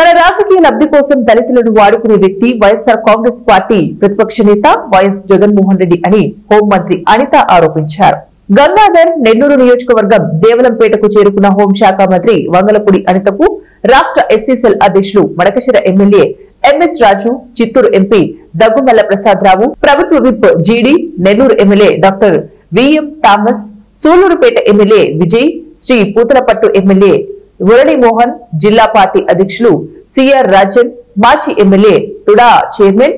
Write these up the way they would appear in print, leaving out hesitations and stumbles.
తన రాజకీయ లబ్ధి కోసం దళితులను వాడుకునే వ్యక్తి వైఎస్ఆర్ కాంగ్రెస్ పార్టీ ప్రతిపక్ష నేత వైఎస్ జగన్మోహన్ రెడ్డి అని హోంమంత్రి అనిత ఆరోపించారు. గంగాధర్ నెల్లూరు నియోజకవర్గం దేవలంపేటకు చేరుకున్న హోంశాఖ మంత్రి వంగలపూడి అనితకు రాష్ట్ర ఎస్సీ సెల్ అధ్యక్షులు Madakasira MLA MS Raju, Chittoor MP Daggumalla Prasad Rao, ప్రభుత్వ whip GD, Nellore MLA doctor VM Thomas, Sullurpeta MLA Vijay, Shri Puthalapattu MLA Muralimohan, జిల్లా పార్టీ అధ్యక్షులు సిఆర్ రాజన్, మాజీ MLA TUDA chairman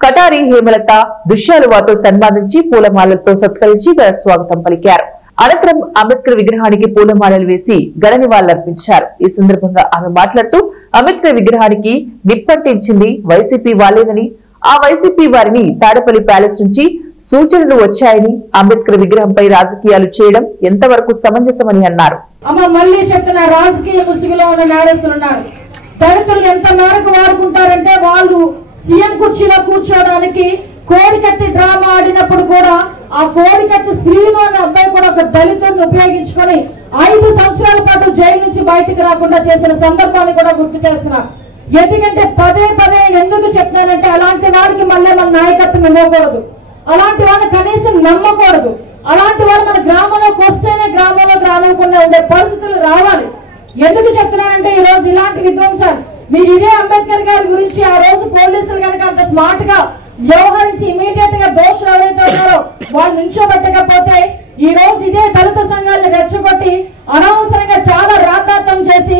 Katari Hemalatha దుశ్యాలువాతో సన్మానించి పూలమాలలతో సత్కరించి ఘన స్వాగతం పలికారు. అనంతరం అంబేద్కర్ విగ్రహానికి పూలమాలలు వేసి ఘన నివాళులర్పించారు. ఈ సందర్భంగా ఆమె మాట్లాడుతూ అంబేద్కర్ విగ్రహానికి నిప్పంటించింది వైసీపీ వాలేనని, ఆ వైసీపీ వారిని తాడపల్లి ప్యాలెస్ నుంచి సూచనలు వచ్చాయని, అంబేద్కర్ విగ్రహంపై రాజకీయాలు చేయడం ఎంతవరకు సమంజసమని అన్నారు. మళ్ళీ చెప్తున్న రాజకీయ ముసుగులో ఉన్న నేరస్తులున్నారు. దళితులు ఎంత మేరకు వాడుకుంటారంటే వాళ్ళు సీఎం కుర్చీలో కూర్చోడానికి కోడికత్తి డ్రామా ఆడినప్పుడు కూడా ఆ కోడికత్తి శ్రీను అనే అబ్బాయి కూడా ఒక దళితుడిని ఉపయోగించుకొని 5 సంవత్సరాల పాటు జైలు నుంచి బయటికి రాకుండా చేసిన సందర్భాన్ని కూడా గుర్తు చేస్తున్నారు. ఎందుకంటే పదే ఎందుకు చెప్తున్నానంటే అలాంటి వారికి మళ్ళీ మన నాయకత్వం ఇవ్వకూడదు, అలాంటి వాళ్ళు కనీసం నమ్మకూడదు, అలాంటి వాళ్ళు మన గ్రామంలోకి వస్తేనే గ్రామంలో రానివ్వకుండా ఉండే పరిస్థితులు రావాలి. ఎందుకు చెప్తున్నానంటే ఈ రోజు ఇలాంటి విధ్వంసాలు మీరు ఇదే అంబేద్కర్ గారి గురించి ఆ రోజు పోలీసులు కనుక అంత స్మార్ట్ గా వ్యవహరించి ఇమీడియట్ గా దోషులు ఎవరైతే ఉన్నారో వాళ్ళు నిల్చోబెట్టకపోతే ఈ రోజు ఇదే దళిత సంఘాలను రెచ్చగొట్టి అనవసరంగా చాలా రాద్ధాంతం చేసి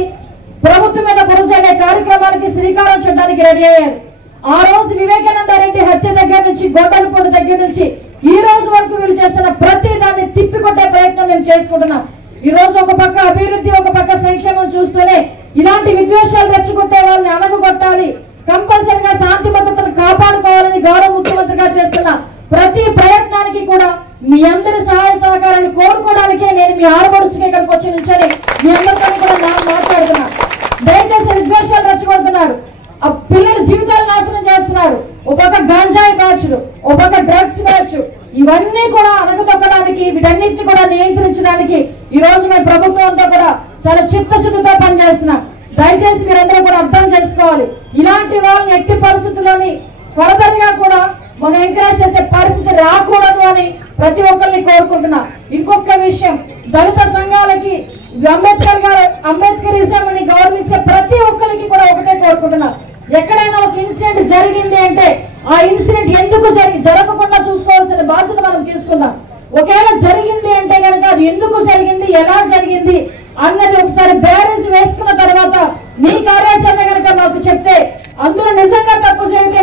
ప్రభుత్వం మీద బురజనే కార్యక్రమానికి శ్రీకారం చుట్టడానికి రెడీ అయ్యారు. ఆ రోజు వివేకానంద రెడ్డి హత్య దగ్గర నుంచి గొడ్డలపూడి దగ్గర నుంచి ఈ రోజు వరకు వీళ్ళు చేస్తున్న ప్రతి దాన్ని తిప్పికొట్టే ప్రయత్నం మేము చేసుకుంటున్నాం. ఈ రోజు ఒక పక్క అభివృద్ధి, ఒక పక్క సంక్షేమం చూస్తూనే ఇలాంటి విద్వేషాలు రెచ్చగొట్టే వాళ్ళని అనగొట్టాలి, కంపల్సరిగా శాంతి భద్రతను కాపాడుకోవాలని గౌరవ ముఖ్యమంత్రిగా చేస్తున్న ప్రతి ప్రయత్నానికి కూడా మీ అందరి సహాయ సహకారాన్ని కోరుకోవడానికే నేను మీ ఆడపడుచుకి ఇక్కడికి వచ్చి నిల్చొని మీ అందరితో కూడా మాట్లాడుతున్నా. దయచేసి విద్వేషాలు రెచ్చగొడుతున్నారు, ఆ పిల్లల జీవితాలు నాశనం చేస్తున్నారు. ఒక పక్క గంజాయి బ్యాచ్లు, ఒక పక్క డ్రగ్స్ బ్యాచ్, ఇవన్నీ కూడా అణగదొక్కడానికి వీటన్నిటిని కూడా నియంత్రించడానికి ఈ రోజు మేము ప్రభుత్వంతో కూడా చాలా చిత్తశుద్ధితో పనిచేస్తున్నాం. దయచేసి మీరందరూ కూడా అర్థం చేసుకోవాలి. ఇలాంటి వాళ్ళని ఎట్టి పరిస్థితుల్లోని ఫర్దర్ గా కూడా మనం ఎంకరేజ్ చేసే పరిస్థితి రాకూడదు అని ప్రతి ఒక్కరిని కోరుకుంటున్నా. ఇంకొక విషయం, దళిత సంఘాలకి అంబేద్కరిజం అని గౌరవించే ప్రతి ఒక్కరికి కూడా ఒకటే కోరుకుంటున్నా. ఎక్కడైనా ఒక ఇన్సిడెంట్ జరిగింది అంటే ఆ ఇన్సిడెంట్ ఎందుకు జరగకుండా చూసుకోవాల్సిన బాధ్యత మనం తీసుకుందాం. ఒకవేళ జరిగింది అంటే కనుక అది ఎందుకు జరిగింది, ఎలా జరిగింది అన్నది ఒకసారి బేరీజ్ వేసుకున్న తర్వాత మీ కార్యాచరణ కనుక మాకు చెప్తే అందులో నిజంగా తప్పు జరిగితే